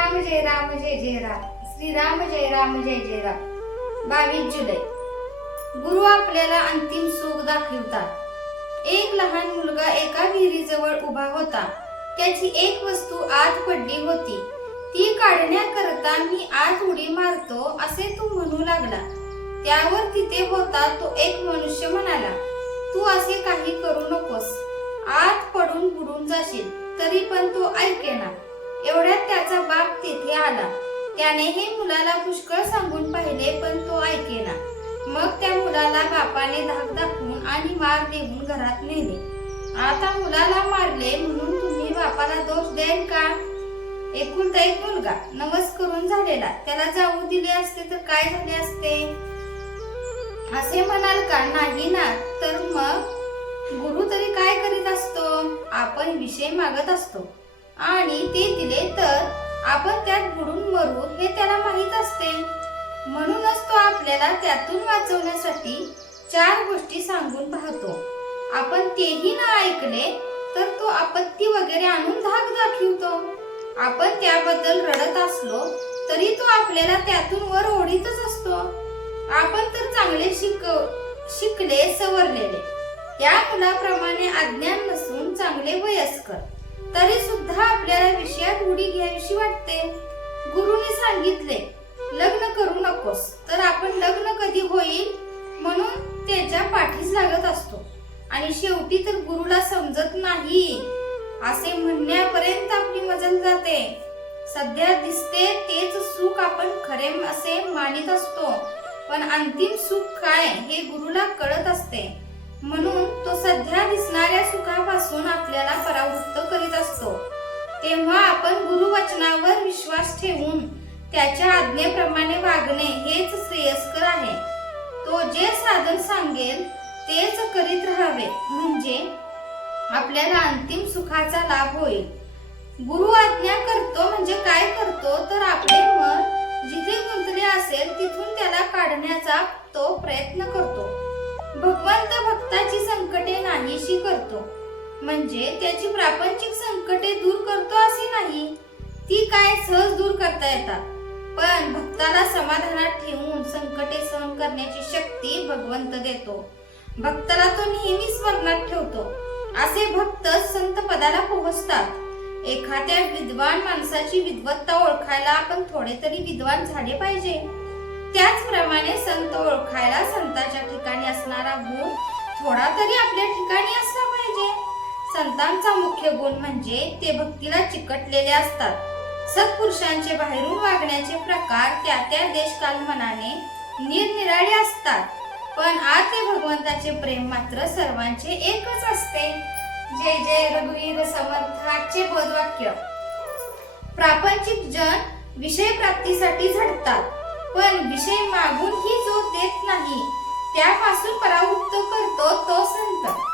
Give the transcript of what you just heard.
राम जय राम जय जय राम. श्रीराम जय राम जय जय राम. बावीस जुलै. गुरु आपल्याला अंतिम सुख दाखवतात. एक लहान मुलगा एका विहिरीजवळ उभा होता. त्याची एक वस्तू आत पडली होती. ती काढण्याकरता मी आत उडी मारतो असे तू म्हणू लागला. त्यावर तिथे होता तो एक मनुष्य म्हणाला तू असे काही करू नकोस. आत पडून बुडून जाशील तरी पण तो ऐकेना. एवढ्यात त्याचा बाप तिथे आला. त्याने हे मुलाला पुष्कळ सांगून पाहिले पण तो ऐकेना. मग त्या मुलाला बापाने धाक दाखवून आणि मार देऊन घरात नेले. आता मुलाला मारले म्हणून तुम्ही बापाला दोष द्याल का? एकुलता एक मुलगा नवस करून झालेला. त्याला जाऊ दिले असते तर काय झाले असते? असे म्हणाल का? नाही ना. तर मग गुरु तरी काय करीत असतो? आपण विषय मागत असतो. आणि ते दिले तर आपण त्यात बुडून मरू हे त्याला माहीत असते. म्हणूनच तो आपल्याला त्यातून वाचवण्यासाठी चार गोष्टी सांगून पाहतो. आपण तेही न ऐकले तर तो आपत्ती वगैरे आणून धाक दाखवतो. आपण त्याबद्दल रडत असलो तरी तो आपल्याला त्यातून वर ओढीतच असतो. आपण तर चांगले शिक शिकले सवरलेले. या मुलाप्रमाणे अज्ञान नसून चांगले वयस्कर. तरी सुद्धा आपल्याला विषयात उडी घ्यावीशी वाटते. गुरुने सांगितले लग्न करू नकोस. तर आपण लग्न कधी होईल? म्हणून त्याच्या पाठीस लागत असतो. आणि शेवटी तर गुरुला समजत नाही. असे म्हणण्यापर्यंत आपली मजल जाते. सध्या दिसते तेच सुख आपण खरे असे मानित असतो. पण अंतिम सुख काय हे गुरुला कळत असते. म्हणून तो सध्या दिसणाऱ्या सुखापासून आपल्याला परावृत्त करीत असतो. तेव्हा आपण गुरुवचनावर विश्वास ठेवून त्याच्या आज्ञेप्रमाणे वागणे हेच श्रेयस्कर आहे. तो जे साधन सांगेल तेच करीत राहावे. म्हणजे आपल्याला अंतिम सुखाचा लाभ होईल. गुरु आज्ञा करतो म्हणजे काय करतो? तर आपले मन जिथे गुंतले असेल तिथून त्याला काढण्याचा तो प्रयत्न करतो. भगवंत भक्ताची संकटे नाहीशी करतो. म्हणजे त्याची प्रापंचिक संकटे दूर करतो असे नाही. ती काय सहज दूर करता येतात. पण भक्ताला समाधानात ठेवून संकटे सहन करण्याची शक्ती भगवंत देतो. भक्ताला तो नेहमी स्मरणात ठेवतो. असे भक्त संत पदाला पोहोचतात. एखाद्या विद्वान माणसाची विद्वत्ता ओळखायला आपण थोडे तरी विद्वान झाले पाहिजे. त्याचप्रमाणे संत ओळखायला संताच्या ठिकाणी असणारा गुण थोडा तरी आपल्या ठिकाणी असला पाहिजे. संतांचा मुख्य गुण म्हणजे ते भक्तीला चिकटलेले असतात. सत्पुरुषांचे बाहेरून वागण्याचे प्रकार त्या त्या देशकाल मनाने निरनिराळे असतात. पण आत ते भगवंताचे प्रेम मात्र सर्वांचे एकच असते. जय जय रघुवीर समर्थ आजचे बोधवाक्य. प्रापंचिक जन विषय प्राप्तीसाठी झटतात पण विषय मागूनही जो देत नाही. त्यापासून परावृत्त करतो तो संत.